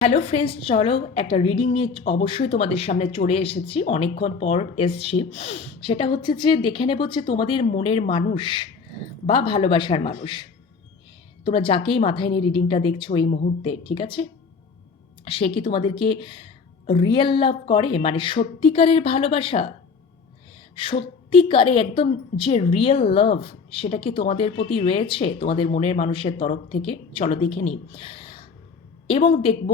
Hello friends চলো একটা reading নিয়ে অবশ্যই তোমাদের সামনে চলে এসেছি। অনেকক্ষণ পর এসছি। সেটা হচ্ছে যে, দেখে নেব যে তোমাদের মনের মানুষ বা ভালোবাসার মানুষ। তোমরা যাকেই মাথায় নিয়ে রিডিংটা দেখছ এই মুহূর্তে, ঠিক আছে? সে কি তোমাদেরকে রিয়েল লাভ করে? মানে সত্যিকারের ভালোবাসা? সত্যিকারে একদম যে রিয়েল লাভ সেটা কি তোমাদের প্রতি রয়েছে? তোমাদের মনের মানুষের তরফ থেকে? চলো দেখে নিই। এবং দেখব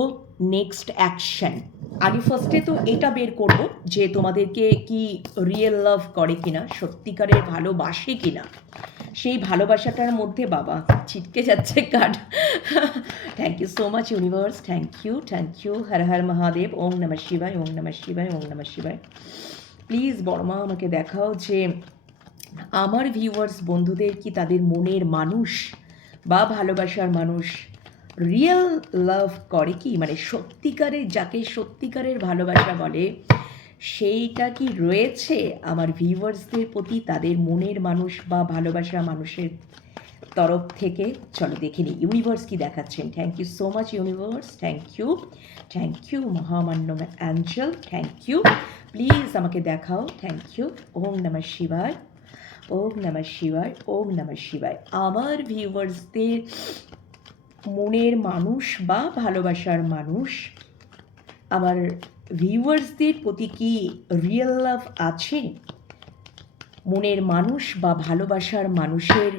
নেক্সট অ্যাকশন আগে ফার্স্টে তো এটা বের করব যে তোমাদেরকে কি রিয়েল লাভ করে কিনা, সত্যিকারের ভালোবাসে কিনা। সেই ভালোবাসাটার মধ্যে বাবা, ছিটকে যাচ্ছে card thank you so much universe thank you thank you Har Har Mahadev, Om নমঃ শিবায়, ওম নমঃ শিবায়, ওম নমঃ শিবায়। প্লিজ বড়মা আমাকে দেখাও যে আমার ভিউয়ার্স বন্ধুদের কি তাদের মনের মানুষ বা ভালোবাসার মানুষ রিয়েল লাভ করে কি? মানে সত্যিকারের যাকে সত্যিকারের ভালোবাসা বলে, সেইটা কি রয়েছে আমার ভিউয়ার্সদের প্রতি, তাদের মনের মানুষ বা ভালোবাসা মানুষের তরফ থেকে? চলো দেখে নিই। ইউনিভার্স কি দেখাচ্ছেন? Thank you so much universe thank you thank you মহামান্য অ্যাঞ্জেল থ্যাংক ইউ প্লিজ আমাকে দেখাও। থ্যাংক ইউ ওম নমঃ শিবায়। ওম নমঃ শিবায়। ওম নমঃ শিবায়। আমার ভিউয়ার্সদের মনের মানুষ বা ভালোবাসার মানুষ, আমার ভিউয়ার্সদের প্রতি কি রিয়েল লাভ আছে? মনের মানুষ বা ভালোবাসার মানুষের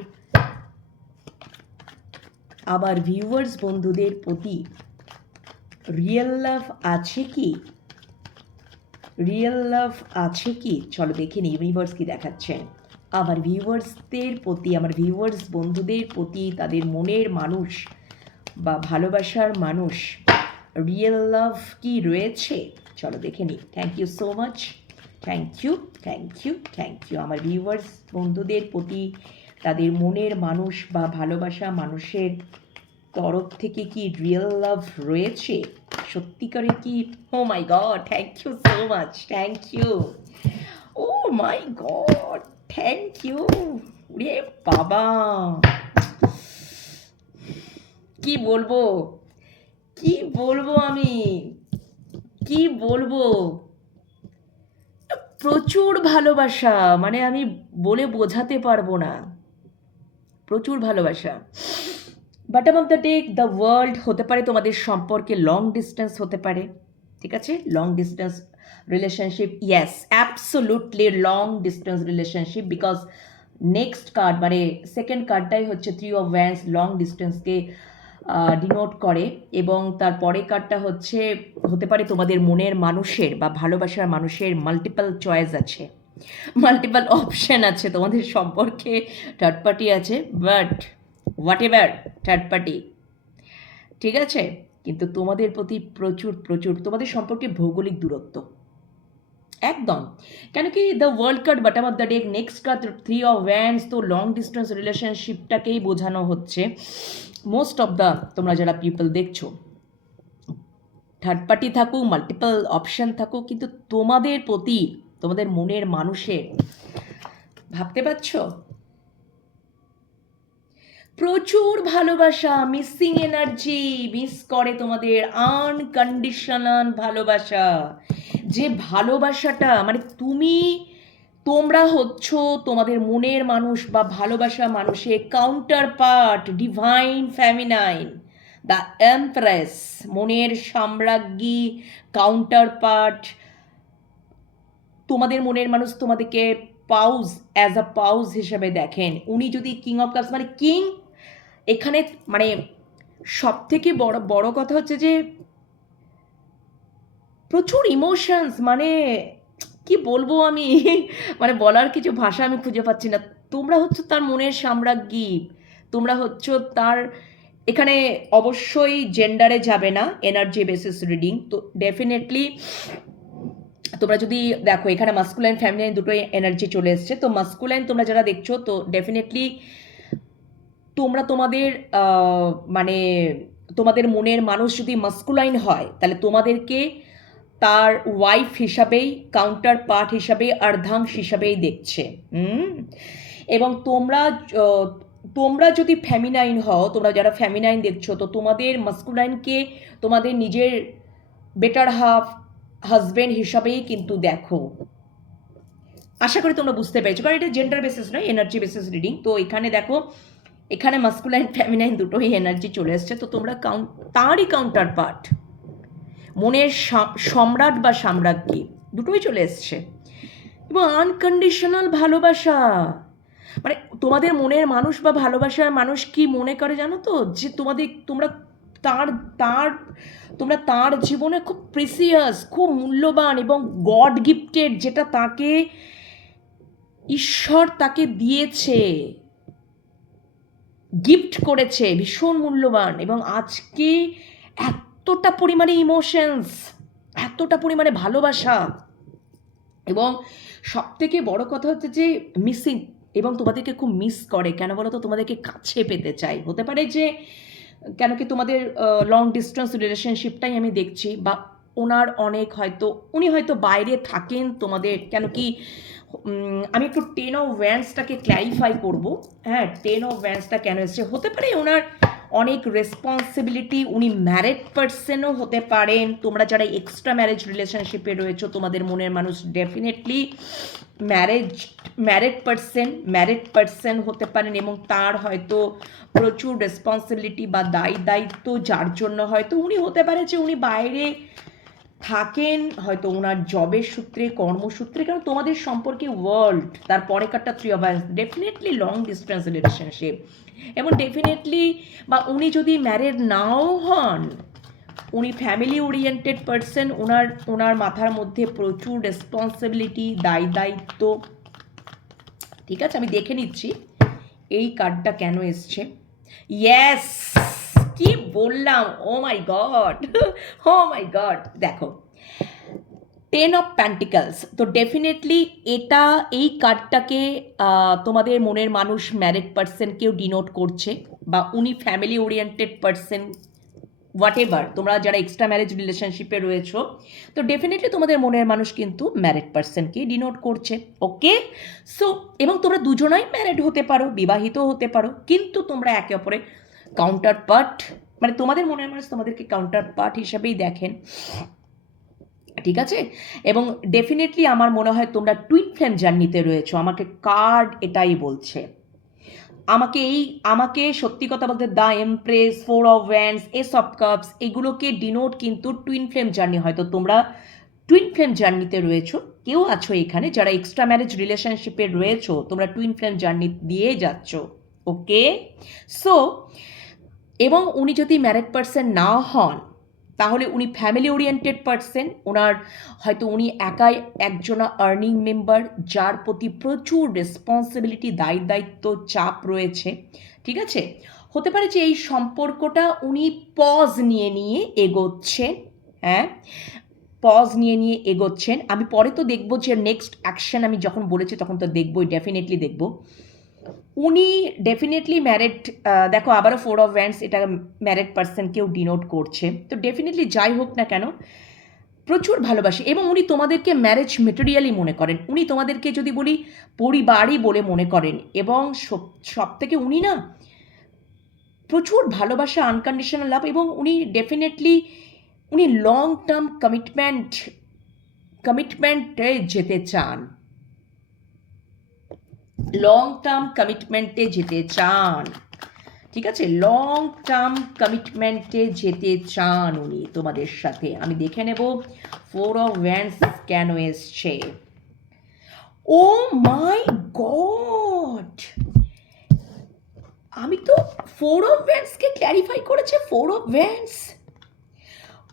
আবার ভিউয়ার্স বন্ধুদের প্রতি রিয়েল লাভ আছে কি? রিয়েল লাভ আছে কি? চলো দেখে নিই ইউনিভার্স কি দেখাচ্ছেন। আমার ভিউয়ার্সদের প্রতি, আমার ভিউয়ার্স বন্ধুদের প্রতি, তাদের মনের মানুষ বা ভালোবাসার মানুষ রিয়েল লাভ কি রয়েছে? চলো দেখে নিই। Thank you so much thank you thank you thank you আমার ভিউয়ার্স বন্ধুদের প্রতি তাদের মনের মানুষ বা ভালোবাসা মানুষের তরফ থেকে কি রিয়েল লাভ রয়েছে? সত্যিকারে কি? ও my god thank you so much thank you oh my god thank you রে বাবা! কি বলব? কি বলব আমি? কি বলব? প্রচুর ভালোবাসা মানে আমি বলে বোঝাতে পারব না। প্রচুর ভালোবাসা। Bottom of the day the world হতে পারে তোমাদের সম্পর্কে লং ডিস্টেন্স হতে পারে, ঠিক আছে? Long distance relationship yes absolutely long distance relationship because next card মানে সেকেন্ড কার্ডটাই হচ্ছে থ্রি অফ ভ্যান্স লং ডিস্টেন্সকে ডিনোট করে এবং তার পরের কার্ডটা হচ্ছে, হতে পারে তোমাদের মনের মানুষের বা ভালোবাসার মানুষের মাল্টিপল চয়েস আছে। মাল্টিপল অপশান আছে, তোমাদের সম্পর্কে থার্ড পার্টি আছে but whatever third party ঠিক আছে? কিন্তু তোমাদের প্রতি প্রচুর প্রচুর, তোমাদের সম্পর্কে ভৌগোলিক দূরত্ব। একদম। কেন কি the world cup bottom of the day next cut three of wands তো লং ডিস্টেন্স রিলেশনশিপটাকেই বোঝানো হচ্ছে। মোস্ট অফ দ্য তোমরা যারা পিপল দেখছ থার্ড পার্টি থাকুক মাল্টিপল অপশান থাকুক, কিন্তু তোমাদের প্রতি, তোমাদের মনের মানুষের, ভাবতে পারছ? প্রচুর ভালোবাসা মিসিং এনার্জি মিস করে তোমাদের আনকন্ডিশনাল ভালোবাসা। যে ভালোবাসাটা মানে তুমি, তোমরা হচ্ছ তোমাদের মনের মানুষ বা ভালোবাসা মানুষের counterpart divine feminine the empress মনের সাম্রাজ্ঞী কাউন্টার পার্ট তোমাদের মনের মানুষ তোমাদেরকে পাউজ অ্যাজ আ পাউজ হিসেবে দেখেন। উনি যদি কিং অফ কাপস মানে কিং এখানে মানে সব থেকে বড় বড় কথা হচ্ছে যে প্রচুর ইমোশনস মানে কি বলব আমি? মানে বলার কিছু ভাষা আমি খুঁজে পাচ্ছি না। তোমরা হচ্ছে তার মনের সাম্রাজ্ঞী। তোমরা হচ্ছে তার, এখানে অবশ্যই জেন্ডারে যাবে না এনার্জি বেসিস রিডিং তো ডেফিনেটলি তোমরা যদি দেখো, এখানে মাস্কুলাইন ফ্যামিলি দুটোই এনার্জি চলে এসছে। তো মাস্কুলাইন তোমরা যারা দেখছ, তো ডেফিনেটলি তোমরা তোমাদের মানে তোমাদের মনের মানুষ যদি মাস্কুলাইন হয়, তাহলে তোমাদেরকে তার ওয়াইফ হিসাবেই কাউন্টার পার্ট হিসাবে অর্ধাংশ হিসাবেই দেখছে। এবং তোমরা তোমরা যদি ফ্যামিনাইন হও, তোমরা যারা ফ্যামিনাইন দেখছ, তো তোমাদের মাস্কুলাইনকে তোমাদের নিজের বেটার হাফ হাজবেন্ড হিসাবেই কিন্তু দেখো। আশা করি তোমরা বুঝতে পেরেছ, কারণ এটা জেন্ডার বেসিস নয় এনার্জি বেসিস রিডিং তো এখানে দেখো এখানে মাস্কুলাইন ফ্যামিনাইন দুটোই এনার্জি চলে এসছে তো তোমরা কাউন্ট তারই কাউন্টার পার্ট মনের সম্রাট বা সাম্রাজ্ঞী দুটোই চলে এসছে এবং আনকন্ডিশনাল ভালোবাসা মানে তোমাদের মনের মানুষ বা ভালোবাসার মানুষ কি মনে করে জানো তো? যে তোমাদের, তোমরা তার তার, তোমরা তার জীবনে খুব প্রেসিয়াস খুব মূল্যবান এবং গড গিফটেড যেটা তাকে, ঈশ্বর তাকে দিয়েছে। গিফট করেছে, ভীষণ মূল্যবান এবং আজকে এতটা পরিমাণে ইমোশনস এতটা পরিমাণে ভালোবাসা এবং সব থেকে বড় কথা হচ্ছে যে মিসিং এবং তোমাদেরকে খুব মিস করে। কেন বলো তো তোমাদেরকে কাছে পেতে চাই। হতে পারে যে কেন কি তোমাদের লং ডিস্টেন্স রিলেশনশিপটাই আমি দেখছি বা ওনার অনেক হয়তো, উনি হয়তো বাইরে থাকেন তোমাদের। কেন কি আমি একটু টেন অফ ভ্যান্সটাকে ক্ল্যারিফাই করব। হ্যাঁ টেন অফ ভ্যান্সটা কেন এসছে? হতে পারে ওনার অনেক রেসপন্সিবিলিটি উনি ম্যারেড পার্সনও হতে পারেন। তোমরা যারা এক্সট্রা ম্যারেজ রিলেশনশিপে রয়েছো, তোমাদের মনের মানুষ definitely marriage married person married person হতে পারেন এবং তার হয়তো প্রচুর রেসপন্সিবিলিটি বা দায়ী দায়িত্ব যার জন্য হয়তো উনি হতে পারে যে উনি বাইরে থাকেন, হয়তো ওনার জবের সূত্রে, কর্মসূত্রে, কারণ তোমাদের সম্পর্কে ওয়ার্ল্ড তার পরেকারটা three of definitely long distance relationship এবং ডেফিনেটলি বা উনি যদি ম্যারেড নাও হন, উনি ফ্যামিলি ওরিয়েন্টেড পার্সন ওনার ওনার মাথার মধ্যে প্রচুর রেসপন্সিবিলিটি দায় দায়িত্ব। ঠিক আছে, আমি দেখে নিচ্ছি, এই কার্ডটা কেন এসছে? ইয়েস বললাম oh my god oh my god দেখো টেন অফ প্যান্টিকালস তো ডেফিনেটলি এটা, এই কার্ডটাকে তোমাদের মনের মানুষ ম্যারিড পার্সনকেও ডিনোট করছে বা উনি family oriented person whatever তোমরা যারা এক্সট্রা ম্যারেজ রিলেশনশিপে রয়েছো, তো ডেফিনেটলি তোমাদের মনের মানুষ কিন্তু ম্যারেড পার্সনকে ডিনোট করছে ওকে সো এবং তোমরা দুজনাই ম্যারেড হতে পারো বিবাহিত হতে পারো, কিন্তু তোমরা একে অপরে কাউন্টার পার্ট মানে তোমাদের মনের মানুষ তোমাদেরকে কাউন্টার পার্ট হিসাবেই দেখেন। ঠিক আছে? এবং ডেফিনেটলি আমার মনে হয় তোমরা টুইন ফ্লেম জার্নিতে রয়েছো। আমাকে কার্ড এটাই বলছে। আমাকে এই, আমাকে সত্যি কথা বলতে the empress four of wands ace of cups এগুলোকে ডিনোট কিন্তু টুইন ফ্লেম জার্নি হয়তো তোমরা টুইন ফ্লেম জার্নিতে রয়েছো। কেউ আছো এখানে? যারা এক্সট্রা ম্যারেজ রিলেশনশিপে রয়েছো, তোমরা টুইন ফ্লেম জার্নি দিয়ে যাচ্ছ। ওকে সো এবং উনি যদি ম্যারেড পার্সন না হন, তাহলে উনি ফ্যামিলি ওরিয়েন্টেড পার্সন ওনার হয়তো উনি একাই একজনা আর্নিং মেম্বার যার প্রতি প্রচুর রেসপন্সিবিলিটি দায় দায়িত্ব, চাপ রয়েছে, ঠিক আছে? হতে পারে যে এই সম্পর্কটা উনি পজ নিয়ে নিয়ে এগোচ্ছেন হ্যাঁ? পজ নিয়ে নিয়ে এগোচ্ছেন। আমি পরে তো দেখব যে নেক্সট অ্যাকশন আমি যখন বলেছি, তখন তো দেখবোই ডেফিনেটলি দেখব। উনি ডেফিনেটলি ম্যারেড দেখো আবারও ফোর অফ ভ্যান্ডস এটা ম্যারেড পার্সনকেও ডিনোট করছে। তো ডেফিনেটলি যাই হোক না কেন, প্রচুর ভালোবাসে এবং উনি তোমাদেরকে ম্যারেজ মেটেরিয়ালই মনে করেন। উনি তোমাদেরকে যদি বলি পরিবারই বলে মনে করেন এবং সব থেকে উনি না প্রচুর ভালোবাসা আনকন্ডিশনাল লাভ এবং উনি ডেফিনেটলি উনি লং টার্ম কমিটমেন্ট কমিটমেন্টে যেতে চান। লং টার্ম কমিটমেন্টে যেতে চান। ঠিক আছে? লং টার্ম কমিটমেন্টে যেতে চান উনি তোমাদের সাথে। আমি দেখে নেব। ফোর অফ ভ্যান্স কেন এসছে? ও মাই গড আমি তো ফোর অফ ভ্যান্সকে ক্ল্যারিফাই করেছে। ফোর অফ ভ্যান্স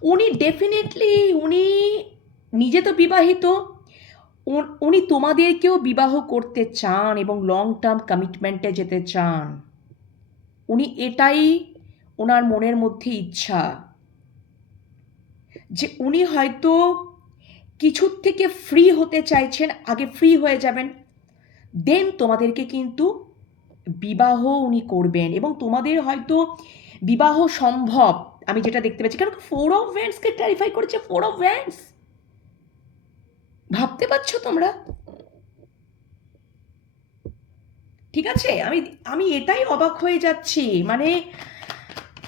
উনি ডেফিনেটলি উনি নিজে তো বিবাহিত। উন- তোমাদেরকেও বিবাহ করতে চান এবং লং টার্ম কমিটমেন্টে যেতে চান। উনি এটাই ওনার মনের মধ্যে ইচ্ছা। যে উনি হয়তো কিছুর থেকে ফ্রি হতে চাইছেন, আগে ফ্রি হয়ে যাবেন। দেন তোমাদেরকে কিন্তু বিবাহ উনি করবেন এবং তোমাদের হয়তো বিবাহ সম্ভব। আমি যেটা দেখতে পাচ্ছি কারণ ফোর অফ ভ্যান্সকে ক্লারিফাই করেছে? ফোর অফ ভ্যান্স ভাবতে পারছ তোমরা? ঠিক আছে, আমি আমি এটাই অবাক হয়ে যাচ্ছি। মানে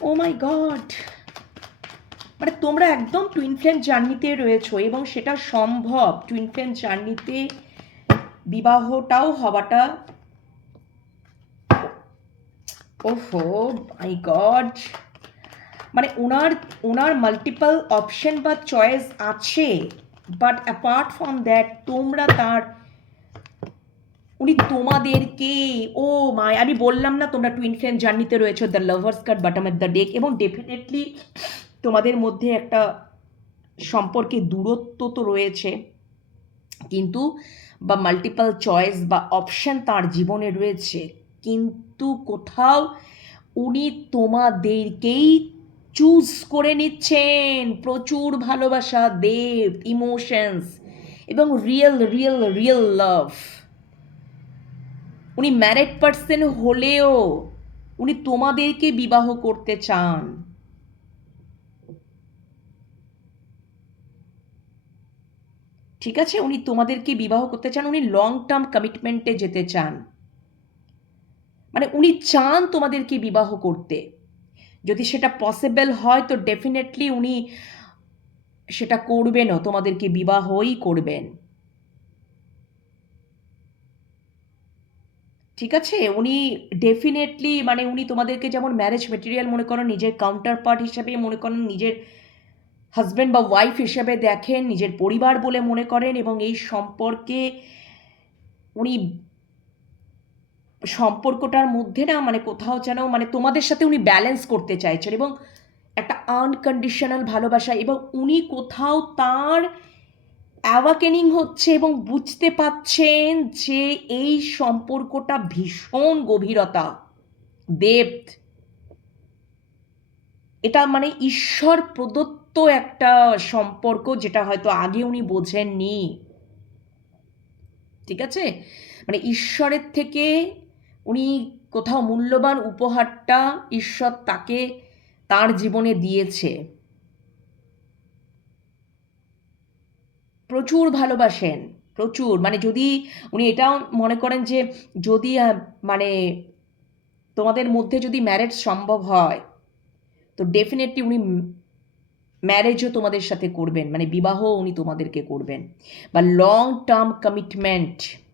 ও মাই গড মানে তোমরা একদম টুইন ফ্লেম জার্নিতে রয়েছো এবং সেটা সম্ভব। টুইন ফ্লেম জার্নিতে বিবাহটাও হওয়াটা ওহো মাই গড মানে ওনার ওনার মাল্টিপল অপশন বা চয়েস আছে। বাট অ্যাপার্ট ফ্রম দ্যাট তোমরা তার, উনি তোমাদেরকে, ও মাই, আমি বললাম না তোমরা টুইন ফ্লেম জার্নিতে রয়েছো the lovers card bottom at the deck এবং ডেফিনেটলি তোমাদের মধ্যে একটা সম্পর্কে দূরত্ব তো রয়েছে, কিন্তু বা মাল্টিপল চয়েস বা অপশান তার জীবনে রয়েছে, কিন্তু কোথাও উনি তোমাদেরকেই চুজ করে নিচ্ছেন। প্রচুর ভালোবাসা, দেব ইমোশনস এবং রিয়েল রিয়েল রিয়েল লাভ উনি ম্যারেড পার্সন হলেও উনি তোমাদেরকে বিবাহ করতে চান। ঠিক আছে? উনি তোমাদেরকে বিবাহ করতে চান, উনি লং টার্ম কমিটমেন্টে যেতে চান। মানে উনি চান তোমাদেরকে বিবাহ করতে। যদি সেটা পসিবল হয়, তো ডেফিনেটলি উনি সেটা করবেনও। তোমাদেরকে বিবাহই করবেন। ঠিক আছে? উনি ডেফিনেটলি মানে উনি তোমাদেরকে যেমন ম্যারেজ মেটেরিয়াল মনে করেন নিজের কাউন্টার পার্ট হিসাবে মনে করেন নিজের হাজব্যান্ড বা ওয়াইফ হিসেবে দেখেন, নিজের পরিবার বলে মনে করেন এবং এই সম্পর্কে উনি সম্পর্কটার মধ্যে না মানে কোথাও যেন মানে তোমাদের সাথে উনি ব্যালেন্স করতে চাইছেন এবং একটা আনকন্ডিশনাল ভালোবাসা এবং উনি কোথাও তার অ্যাওয়াকেনিং হচ্ছে এবং বুঝতে পাচ্ছেন যে এই সম্পর্কটা ভীষণ গভীরতা ডেপথ এটা মানে ঈশ্বর প্রদত্ত একটা সম্পর্ক যেটা হয়তো আগে উনি বোঝেননি। ঠিক আছে? মানে ঈশ্বরের থেকে উনি কোথাও মূল্যবান উপহারটা ঈশ্বর তাকে তার জীবনে দিয়েছে। প্রচুর ভালোবাসেন, প্রচুর। মানে যদি উনি এটাও মনে করেন যে যদি মানে তোমাদের মধ্যে যদি ম্যারেজ সম্ভব হয়, তো ডেফিনেটলি উনি ম্যারেজও তোমাদের সাথে করবেন। মানে বিবাহ উনি তোমাদেরকে করবেন। বা লং টার্ম কমিটমেন্ট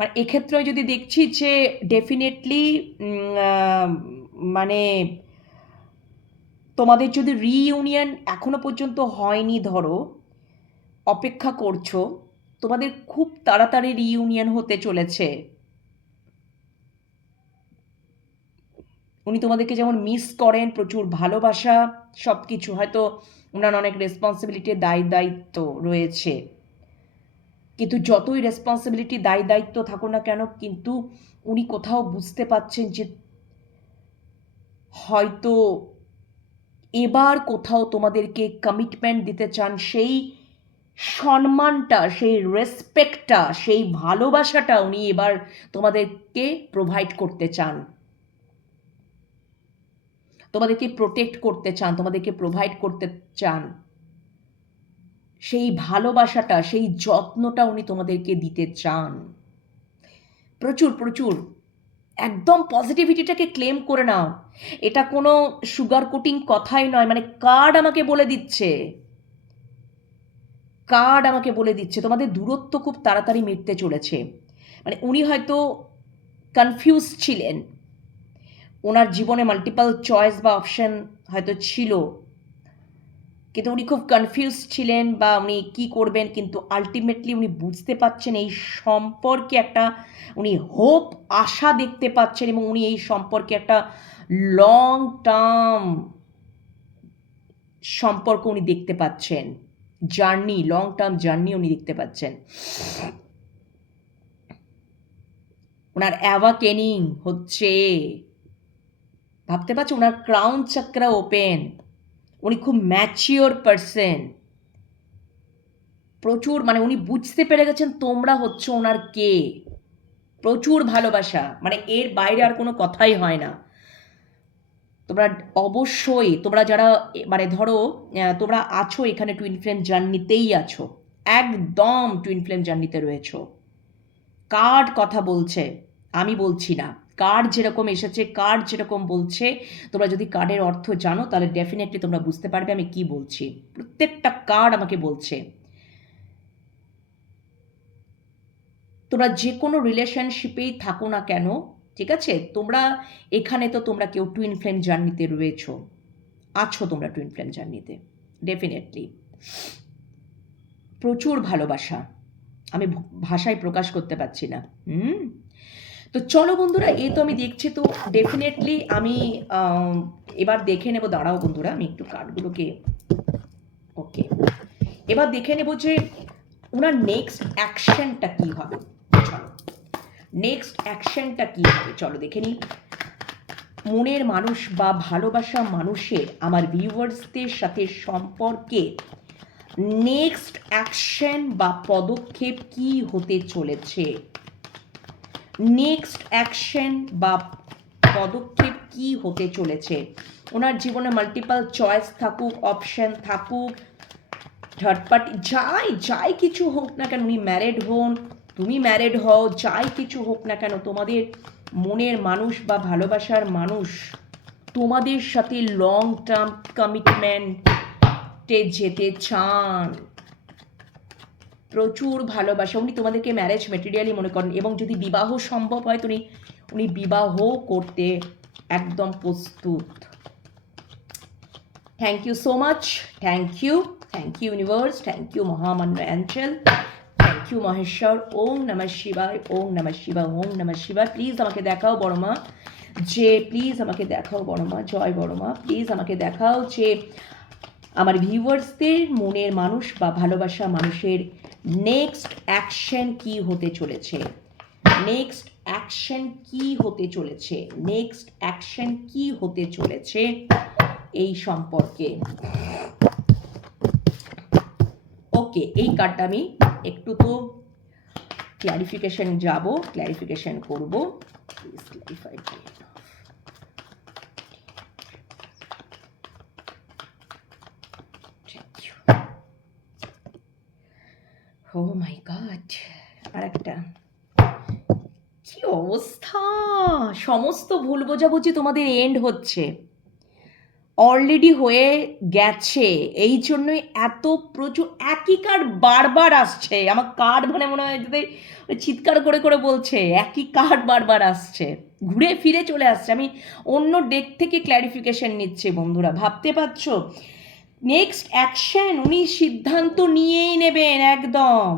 মানে এক্ষেত্রে যদি দেখছি যে ডেফিনেটলি মানে তোমাদের যদি রিইউনিয়ন এখনও পর্যন্ত হয়নি ধরো, অপেক্ষা করছ, তোমাদের খুব তাড়াতাড়ি রিইউনিয়ন হতে চলেছে। উনি তোমাদেরকে যেমন মিস করেন, প্রচুর ভালোবাসা সব কিছু হয়তো ওনার অনেক রেসপন্সিবিলিটি দায় দায়িত্ব রয়েছে। কিন্তু যতই রেসপন্সিবিলিটি দায় দায়িত্ব থাকুক না কেন, কিন্তু উনি কোথাও বুঝতে পাচ্ছেন যে হয়তো এবার কোথাও তোমাদেরকে কমিটমেন্ট দিতে চান, সেই সম্মানটা, সেই রেসপেক্টটা সেই ভালোবাসাটা উনি এবার তোমাদেরকে প্রোভাইড করতে চান। তোমাদেরকে প্রোটেক্ট করতে চান, তোমাদেরকে প্রোভাইড করতে চান। সেই ভালোবাসাটা, সেই যত্নটা উনি তোমাদেরকে দিতে চান। প্রচুর প্রচুর। একদম পজিটিভিটিটাকে ক্লেম করে নাও। এটা কোনো সুগার কোটিং কথাই নয় মানে কার্ড আমাকে বলে দিচ্ছে। কার্ড আমাকে বলে দিচ্ছে। তোমাদের দূরত্ব খুব তাড়াতাড়ি মিটতে চলেছে। মানে উনি হয়তো কনফিউজ ছিলেন। ওনার জীবনে মাল্টিপাল চয়েস বা অপশন হয়তো ছিল। কিন্তু উনি খুব কনফিউজ ছিলেন বা উনি কি করবেন, কিন্তু আলটিমেটলি উনি বুঝতে পাচ্ছেন এই সম্পর্কে একটা উনি হোপ আশা দেখতে পাচ্ছেন এবং উনি এই সম্পর্কে একটা লং টার্ম সম্পর্ক উনি দেখতে পাচ্ছেন। জার্নি লং টার্ম জার্নি উনি দেখতে পাচ্ছেন। ওনার অ্যাওয়াকেনিং হচ্ছে, ভাবতে পারছ? ওনার ক্রাউন চাকরা ওপেন উনি খুব ম্যাচিওর পারসন প্রচুর মানে উনি বুঝতে পেরে গেছেন তোমরা হচ্ছে ওনার কে। প্রচুর ভালোবাসা মানে এর বাইরে আর কোনো কথাই হয় না। তোমরা অবশ্যই, তোমরা যারা মানে ধরো তোমরা আছো এখানে টুইন ফ্লেম জার্নিতেই আছো। একদম টুইন ফ্লেম জার্নিতে রয়েছো। কার্ড কথা বলছে? আমি বলছি না। কার্ড যেরকম এসেছে কার্ড যেরকম বলছে, তোমরা যদি কার্ডের অর্থ জানো, তাহলে ডেফিনেটলি তোমরা বুঝতে পারবে আমি কি বলছি। প্রত্যেকটা কার্ড আমাকে বলছে। তোমরা যে কোনো রিলেশনশিপেই থাকো না কেন, ঠিক আছে? তোমরা এখানে তো তোমরা কেউ টুইন ফ্লেম জার্নিতে রয়েছো। আছো তোমরা টুইন ফ্লেম জার্নিতে ডেফিনেটলি প্রচুর ভালোবাসা। আমি ভাষায় প্রকাশ করতে পারছি না। হুম? তো চলো বন্ধুরা, এই তো আমি দেখছি তো ডেফিনেটলি আমি এবার দেখে নেব, দাঁড়াও বন্ধুরা, আমি একটু কার্ডগুলোকে ওকে এবার দেখে নেব যে ওনার নেক্সট অ্যাকশনটা কি হবে। চলো। নেক্সট অ্যাকশনটা কি হবে? চলো দেখে নিই। মনের মানুষ বা ভালোবাসা মানুষের, আমার ভিউয়ার্সদের সাথে সম্পর্কে নেক্সট অ্যাকশন বা পদক্ষেপ কি হতে চলেছে? নেক্সট অ্যাকশন বা পদক্ষেপ কি হতে চলেছে? ওনার জীবনে মাল্টিপাল চয়েস থাকুক অপশন থাকুক পার্টি যাই যাই কিছু হোক না কেন উনি ম্যারেড হন, তুমি ম্যারেড হও, যাই কিছু হোক না কেন, তোমাদের মনের মানুষ বা ভালোবাসার মানুষ তোমাদের সাথে লং টার্ম কমিটমেন্টে যেতে চান। প্রচুর ভালোবাসা, উনি তোমাদেরকে ম্যারেজ মেটেরিয়ালি মনে করেন এবং যদি বিবাহ সম্ভব হয় তো উনি উনি বিবাহ করতে একদম প্রস্তুত। Thank you so much thank you thank you universe thank you মহামান্য angel thank you Maheshwar, Om নমঃ শিবায়, ওম নমঃ শিবা ওম নমঃ শিবা প্লিজ আমাকে দেখাও বড় মা যে প্লিজ আমাকে দেখাও বড় মা জয় বড় মা প্লিজ আমাকে দেখাও যে আমার ভিউয়ার্সদের মনের মানুষ বা ভালোবাসা মানুষের নেক্সট অ্যাকশন কি হতে চলেছে? নেক্সট অ্যাকশন কি হতে চলেছে? নেক্সট অ্যাকশন কি হতে চলেছে? এই সম্পর্কে। ওকে এই কার্ডটা আমি একটু তো ক্ল্যারিফিকেশন যাব ক্ল্যারিফিকেশন করব। Please clarify thank you oh my god আর একটা কি অবস্থা? সমস্ত ভুল বোঝাবুঝি তোমাদের এন্ড হচ্ছে। অলরেডি হয়ে গেছে। এই জন্যই এত প্রচুর, একই কার্ড বারবার আসছে। আমার কার্ড মানে মনে হয় যদি চিৎকার করে করে বলছে, একই কার্ড বারবার আসছে। ঘুরে ফিরে চলে আসছে। আমি অন্য ডেক থেকে ক্ল্যারিফিকেশন নিচ্ছি বন্ধুরা। ভাবতে পারছ? নেক্সট অ্যাকশন উনি সিদ্ধান্ত নিয়েই নেবেন, একদম।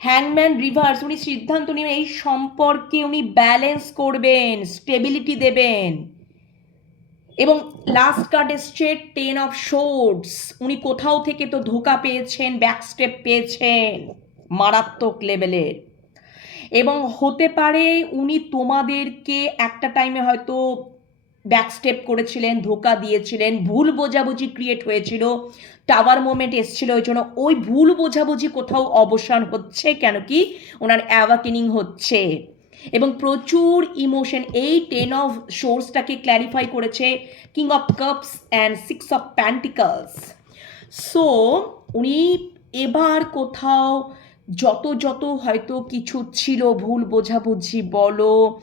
হ্যাংম্যান রিভার্স, উনি সিদ্ধান্ত নেবেন এই সম্পর্কে উনি ব্যালেন্স করবেন, স্টেবিলিটি দেবেন। এবং লাস্ট কার্ড এসছে টেন অফ শোর্টস উনি কোথাও থেকে তো ধোকা পেয়েছেন ব্যাক স্টেপ পেয়েছেন, মারাত্মক লেভেলের এবং হতে পারে উনি তোমাদেরকে একটা টাইমে হয়তো ব্যাক স্টেপ করেছিলেন, ধোকা দিয়েছিলেন, ভুল বোঝাবুঝি ক্রিয়েট হয়েছিল। টাওয়ার মোমেন্ট এসেছিল ওই জন্য ওই ভুল বোঝাবুঝি কোথাও অবসান হচ্ছে কেন কি? ওনার অ্যাওয়াকেনিং হচ্ছে। এবং প্রচুর ইমোশন এই টেন অফ সোর্সটাকে ক্ল্যারিফাই করেছে king of cups and six of pentacles so উনি এবার কোথাও যত যত হয়তো কিছু ছিল, ভুল বোঝাবুঝি বলো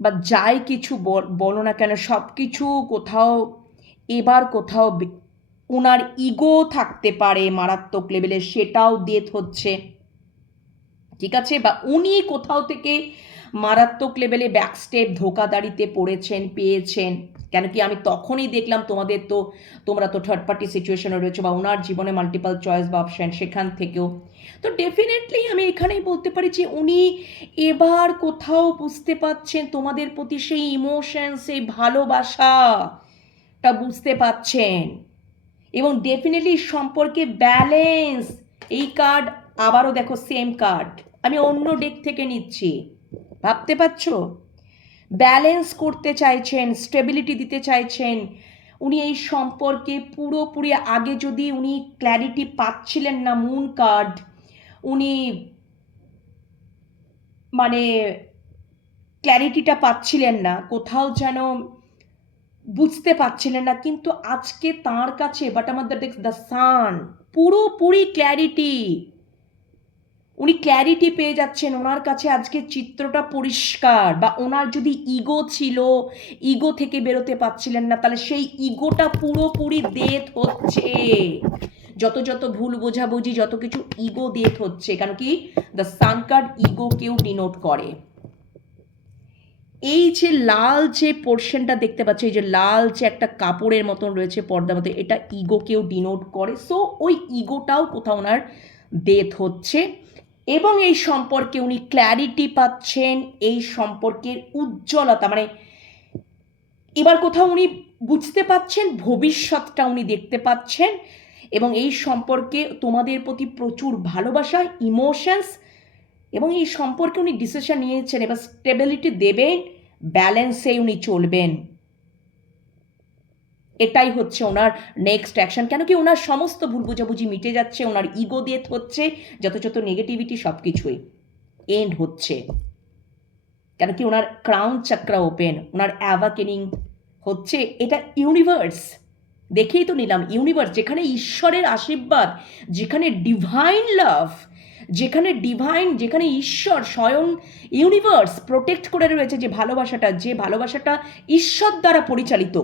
বা যাই কিছু বল- না কেন সব কিছু কোথাও, এবার কোথাও ওনার ইগো থাকতে পারে মারাত্মক লেভেলে সেটাও ডেথ হচ্ছে। ঠিক আছে? বা উনি কোথাও থেকে মারাত্মক লেভেলে ব্যাকস্টেপ ধোকাদারিতে পড়েছেন, পেয়েছেন। কেন কি আমি তখনই দেখলাম তোমাদের তো, তোমরা তো থার্ড পার্টি সিচুয়েশনে রয়েছে বা ওনার জীবনে মাল্টিপাল চয়েস বা অপশান সেখান থেকেও। তো ডেফিনেটলি আমি এখানেই বলতে পারি যে উনি এবার কোথাও বুঝতে পাচ্ছেন, তোমাদের প্রতি সেই ইমোশন সেই ভালোবাসাটা বুঝতে পাচ্ছেন। এবং ডেফিনেটলি সম্পর্কে ব্যালেন্স এই কার্ড আবারও দেখো সেম কার্ড আমি অন্য ডেক থেকে নিচ্ছি। ভাবতে পারছ? ব্যালেন্স করতে চাইছেন স্টেবিলিটি দিতে চাইছেন, উনি এই সম্পর্কে পুরোপুরি আগে যদি উনি ক্ল্যারিটি পাচ্ছিলেন না মুন কার্ড উনি মানে ক্ল্যারিটিটা পাচ্ছিলেন না, কোথাও যেন বুঝতে পারছিলেন না, কিন্তু আজকে তার কাছে বাট আমার দ্য দ্য সান পুরোপুরি ক্ল্যারিটি উনি ক্ল্যারিটি পেয়ে যাচ্ছেন ওনার কাছে আজকে চিত্রটা পরিষ্কার, বা ওনার যদি ইগো ছিল ইগো থেকে বেরোতে পারছিলেন না, তাহলে সেই ইগোটা পুরোপুরি ডেথ হচ্ছে। যত যত ভুল বোঝাবুঝি, যত কিছু ইগো ডেথ হচ্ছে, কারণ কি? দ্য সান কার্ড ইগোকেও ডিনোট করে। এই যে লাল যে পোর্শনটা দেখতে পাচ্ছ, এই যে লাল যে একটা কাপড়ের মতন রয়েছে পর্দা মতো এটা ইগোকেও ডিনোট করে। সো ওই ইগোটাও কোথাও ওনার ডেথ হচ্ছে। এবং এই সম্পর্কে উনি ক্ল্যারিটি পাচ্ছেন, এই সম্পর্কের উজ্জ্বলতা মানে এবার কোথাও উনি বুঝতে পাচ্ছেন, ভবিষ্যৎটা উনি দেখতে পাচ্ছেন। এবং এই সম্পর্কে তোমাদের প্রতি প্রচুর ভালোবাসা ইমোশনস এবং এই সম্পর্কে উনি ডিসিশন নিয়েছেন, এবার স্টেবিলিটি দেবেন ব্যালেন্সে উনি চলবেন। এটাই হচ্ছে ওনার নেক্সট অ্যাকশন কেন কি ওনার সমস্ত ভুল বুঝাবুঝি মিটে যাচ্ছে, ওনার ইগো ডেথ হচ্ছে যত নেগেটিভিটি সব কিছুই এন্ড হচ্ছে। কেন কি ওনার ক্রাউন চাক্রা ওপেন ওনার অ্যাভাকেনিং হচ্ছে, এটা ইউনিভার্স দেখেই তো নিলাম ইউনিভার্স যেখানে ঈশ্বরের আশীর্বাদ, যেখানে ডিভাইন লাভ যেখানে ডিভাইন যেখানে ঈশ্বর স্বয়ং ইউনিভার্স প্রোটেক্ট করে রয়েছে যে ভালোবাসাটা যে ভালোবাসাটা ঈশ্বর দ্বারা পরিচালিত।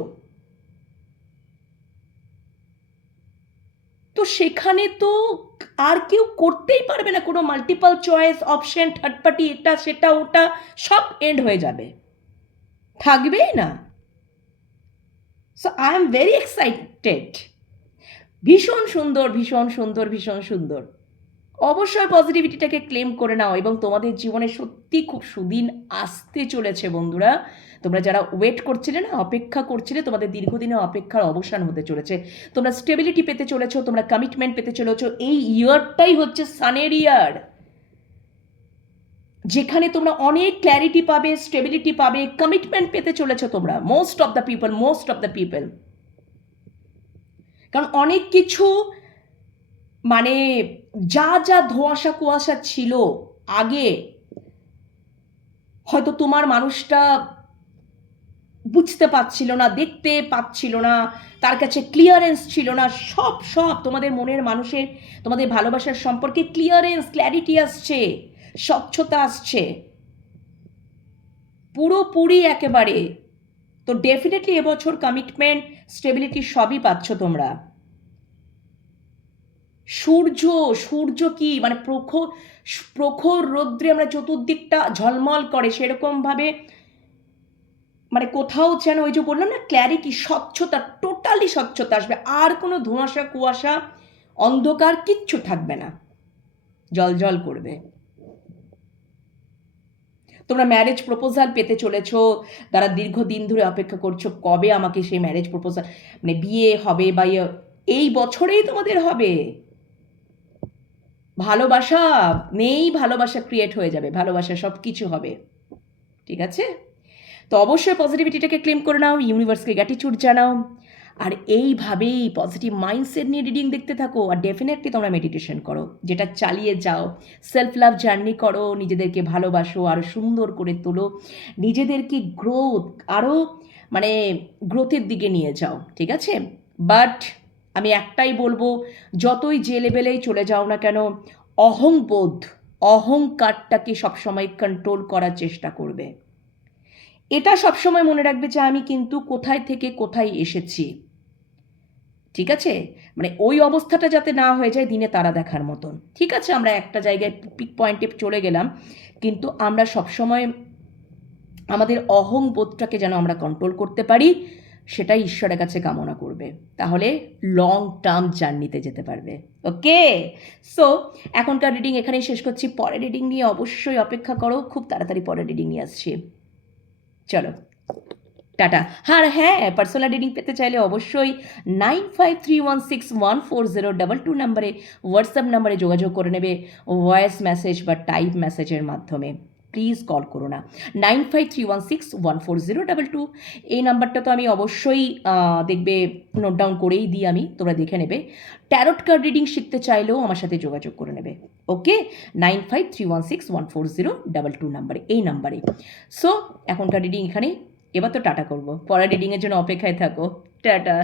তো সেখানে তো আর কেউ করতেই পারবে না, কোনো multiple choice option third party এটা, সেটা, ওটা, সব এন্ড হয়ে যাবে। থাকবেই না। So I am very excited ভীষণ সুন্দর ভীষণ সুন্দর ভীষণ সুন্দর। অবশ্যই পজিটিভিটিটাকে ক্লেম করে নাও এবং তোমাদের জীবনে সত্যি খুব সুদিন আসতে চলেছে, বন্ধুরা। তোমরা যারা ওয়েট করছিলে না, অপেক্ষা করছিলে, তোমাদের দীর্ঘদিনের অপেক্ষার অবসান হতে চলেছে। তোমরা স্টেবিলিটি পেতে চলেছো, তোমরা কমিটমেন্ট পেতে চলেছো, এই ইয়ারটাই হচ্ছে সানের ইয়ার যেখানে তোমরা অনেক ক্ল্যারিটি পাবে স্টেবিলিটি পাবে কমিটমেন্ট পেতে চলেছো তোমরা। Most of the people most of the people কারণ অনেক কিছু মানে যা যা ধোঁয়াশা কুয়াশা ছিল আগে, হয়তো তোমার মানুষটা বুঝতে পারছিল না, দেখতে পাচ্ছিল না, তার কাছে ক্লিয়ারেন্স ছিল না, সব সব তোমাদের মনের মানুষের, তোমাদের ভালোবাসার সম্পর্কে ক্লিয়ারেন্স ক্ল্যারিটি আসছে, স্বচ্ছতা আসছে। পুরোপুরি একেবারে, তো ডেফিনেটলি এবছর কমিটমেন্ট স্টেবিলিটি সবই পাচ্ছ তোমরা। সূর্য সূর্য কি? মানে প্রখর প্রখর রৌদ্রে আমরা চতুর্দিকটা ঝলমল করে, সেরকমভাবে মানে কোথাও যেন ওই যে বললাম না ক্ল্যারিটি স্বচ্ছতা টোটালি স্বচ্ছতা আসবে। আর কোনো ধোঁয়াশা, কুয়াশা, অন্ধকার কিচ্ছু থাকবে না। জল জল করবে। তোমরা ম্যারেজ প্রপোজাল পেতে চলেছ, তারা দীর্ঘদিন ধরে অপেক্ষা করছ, কবে আমাকে সেই ম্যারেজ প্রপোজাল মানে বিয়ে হবে বা এই বছরেই তোমাদের হবে? ভালোবাসা নেই, ভালোবাসা ক্রিয়েট হয়ে যাবে, ভালোবাসা সব কিছু হবে। ঠিক আছে? তো অবশ্যই পজিটিভিটিটাকে ক্লেম করে নাও ইউনিভার্সকে গ্যাটিচিউড জানাও। আর এইভাবেই পজিটিভ মাইন্ডসেট নিয়ে রিডিং দেখতে থাকো, আর ডেফিনেটলি তোমরা মেডিটেশন করো, যেটা চালিয়ে যাও। সেলফ লাভ জার্নি করো, নিজেদেরকে ভালোবাসো আরও সুন্দর করে তোলো, নিজেদেরকে গ্রোথ আরও মানে গ্রোথের দিকে নিয়ে যাও। ঠিক আছে? বাট আমি একটাই বলব, যতই যে লেভেলেই চলে যাও না কেন, অহংবোধ, অহংকারটাকে সবসময় কন্ট্রোল করার চেষ্টা করবে। এটা সবসময় মনে রাখবে যে আমি কিন্তু কোথায় থেকে কোথায় এসেছি। ঠিক আছে? মানে ওই অবস্থাটা যাতে না হয়ে যায় দিনে তারা দেখার মতন। ঠিক আছে, আমরা একটা জায়গায় পিক পয়েন্টে চলে গেলাম, কিন্তু আমরা সবসময় আমাদের অহংবোধটাকে যেন আমরা কন্ট্রোল করতে পারি সেটাই ঈশ্বরের কাছে কামনা করবে। তাহলে লং টার্ম জার্নিতে যেতে পারবে। ওকে? সো এখনকার রিডিং এখানেই শেষ করছি। পরের রিডিং নিয়ে অবশ্যই অপেক্ষা করো। খুব তাড়াতাড়ি পরের রিডিং নিয়ে আসছি। চলো। টাটা। আর হ্যাঁ পার্সোনাল রিডিং পেতে চাইলে অবশ্যই nine five three one six one four zero double two নাম্বারে হোয়াটসঅ্যাপ নাম্বারে যোগাযোগ করে নেবে ভয়েস মেসেজ বা টাইপ মেসেজের মাধ্যমে। প্লিজ কল করো না nine five three one six one four zero double two এই নাম্বারটা তো আমি অবশ্যই দেখবে নোট ডাউন করেই দিই আমি, তোমরা দেখে নেবে। ট্যারট কার্ড রিডিং শিখতে চাইলেও আমার সাথে যোগাযোগ করে নেবে। Okay? Nine five three one six one four zero double two নাম্বারে এই নাম্বারে সো এখনকার রিডিং এখানেই। এবার তো টাটা করব। পরের রিডিংয়ের জন্য অপেক্ষায় থাকো। টাটা।